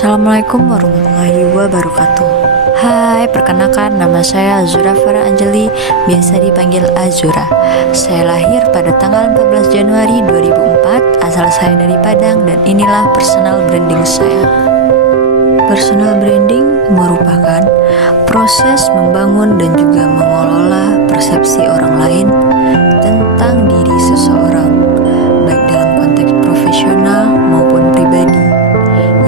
Assalamualaikum warahmatullahi wabarakatuh. Hai, perkenalkan nama saya Azura Farah Anjeli, biasa dipanggil Azura. Saya lahir pada tanggal 14 Januari 2004, asal saya dari Padang, dan inilah personal branding saya. Personal branding merupakan proses membangun dan juga mengelola persepsi orang lain tentang diri seseorang, baik dalam konteks profesional maupun pribadi,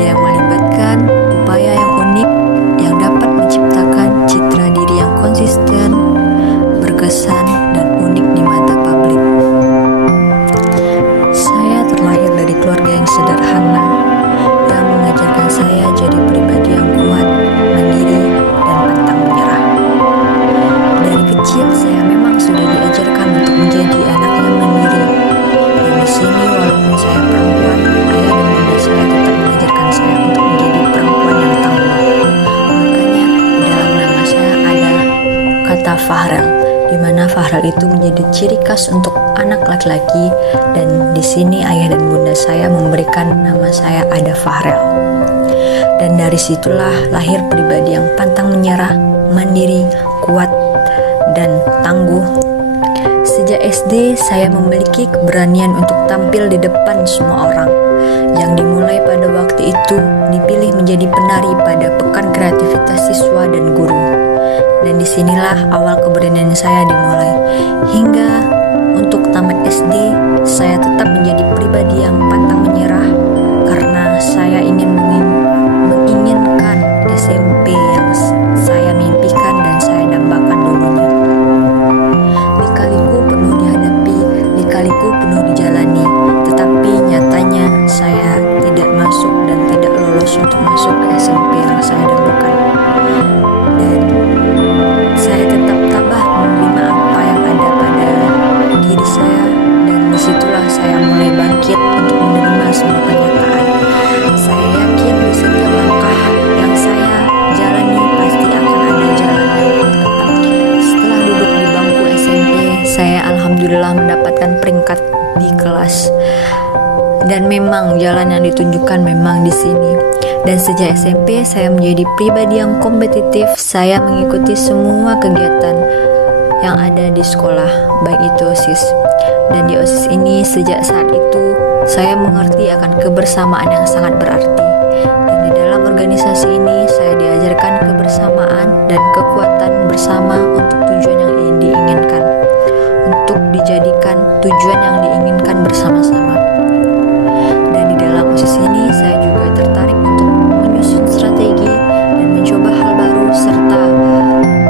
yang melibatkan upaya yang unik yang dapat menciptakan citra diri yang konsisten, berkesan, dan unik di mata publik. Saya terlahir dari keluarga yang sederhana yang mengajarkan saya jadi pribadi yang kuat, mandiri, dan pantang menyerah. Dari kecil saya memang sudah diajarkan untuk menjadi anak yang mandiri. Dan di sini walaupun saya perempuan, ayah dan bunda saya tetap mengajarkan saya untuk menjadi perempuan yang tangguh. Makanya di dalam nama saya ada kata Fahrel, di mana Fahrel itu menjadi ciri khas untuk anak laki-laki, dan di sini ayah dan bunda saya memberikan nama saya ada Fahrel. Dan dari situlah lahir pribadi yang pantang menyerah, mandiri, kuat, dan tangguh. Sejak SD saya memiliki keberanian untuk tampil di depan semua orang, yang dimulai pada waktu itu dipilih menjadi penari pada Pekan Kreativitas Siswa dan Guru. Dan disinilah awal keberanian saya dimulai. Hingga untuk tamat SD, saya tetap menjadi pribadi yang pantang menyerah, karena saya menginginkan SMP yang saya mimpikan dan saya dambakan dulunya. Lika-liku penuh dihadapi, lika-liku penuh dijalani, tetapi nyatanya saya tidak masuk dan tidak lolos untuk masuk ke SMP yang saya dambakan. Dan saya tetap tabah menerima apa yang ada pada diri saya, dan disitulah saya mulai bangkit untuk menerima semua kenyataan. Saya yakin di setiap langkah yang saya jalani pasti akan ada jalan yang tepat. Setelah duduk di bangku SMP, saya alhamdulillah mendapatkan peringkat di kelas. Dan memang jalan yang ditunjukkan memang di sini. Dan sejak SMP saya menjadi pribadi yang kompetitif. Saya mengikuti semua kegiatan yang ada di sekolah, baik itu OSIS. Dan di OSIS ini sejak saat itu saya mengerti akan kebersamaan yang sangat berarti. Dan di dalam organisasi ini saya diajarkan kebersamaan dan kekuatan bersama untuk tujuan yang diinginkan, untuk dijadikan tujuan yang diinginkan bersama-sama. Dan di dalam OSIS ini saya juga tertarik untuk menyusun strategi dan mencoba hal baru, serta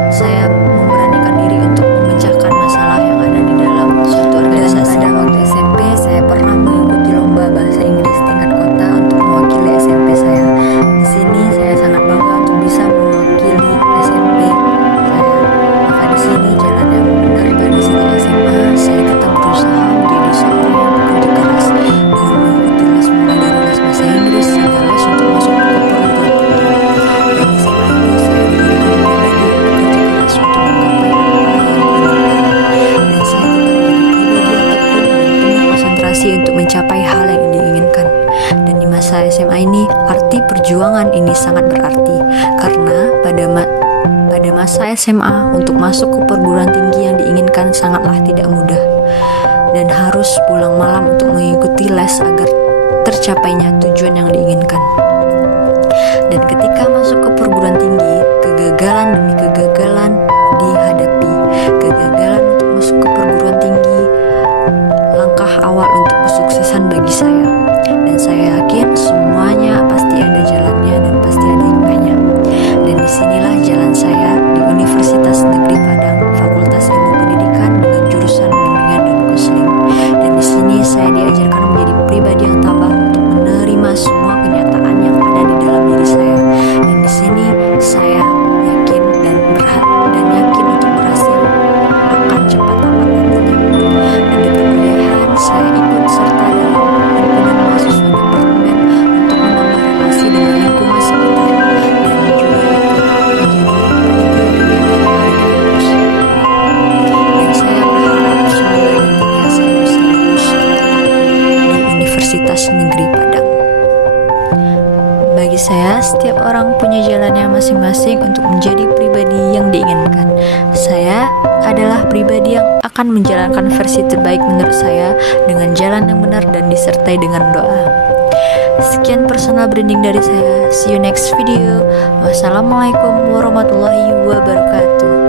saya memberanikan diri untuk memecahkan masalah yang ada di dalam suatu organisasi. Pada waktu SMP saya pernah mengikuti lomba bahasa Inggris tingkat kota untuk mewakili SMP saya. Di sini saya sangat bangga untuk bisa mewakili SMP saya. Maka di sini jalan yang benar. Pada sini SMA saya tetap berusaha menjadi seorang yang bekerja keras dengan mengikuti les mulai dari les bahasa Inggris hingga les untuk masuk ke perguruan tinggi. Dan di SMA ini saya dijadikan pribadi yang bekerja keras untuk menggapai apa yang diinginkan. Dan saya tetap menjadi pribadi yang tekun dan penuh konsentrasi untuk mencapai hal yang diinginkan. Dan di masa SMA ini, arti perjuangan ini sangat berarti, karena pada masa SMA untuk masuk ke perguruan tinggi yang diinginkan sangatlah tidak mudah, dan harus pulang malam untuk mengikuti les agar tercapainya tujuan yang diinginkan. Dan ketika masuk ke perguruan tinggi, kegagalan demi kegagalan dihadapi. Kegagalan untuk masuk ke perguruan tinggi langkah awal untuk kesuksesan bagi saya. Dan saya yakin semuanya pasti ada jalannya dan pasti ada hikmahnya. Dan disinilah jalan saya di Universitas Negeri Padang, Fakultas Ilmu Pendidikan dengan jurusan bimbingan dan konseling. Dan di sini saya diajarkan menjadi pribadi yang tabah untuk menerima semua kenyataan yang ada di dalam diri saya. Dan di sini saya yakin dan yakin untuk berhasil akan cepat amat nantinya. Dan di perkuliahan saya ikut serta dalam himpunan mahasiswa departemen untuk menambah relasi dengan lingkungan sekitar, dan juga ikut menjadi panitia kegiatan yang ada di kampus. Dan saya berharap semoga nantinya saya bisa lulus di Universitas Negeri Padang. bagi saya, setiap orang punya jalannya masing-masing untuk menjadi pribadi yang diinginkan. Saya adalah pribadi yang akan menjalankan versi terbaik menurut saya dengan jalan yang benar dan disertai dengan doa. Sekian personal branding dari saya. See you next video. Wassalamualaikum warahmatullahi wabarakatuh.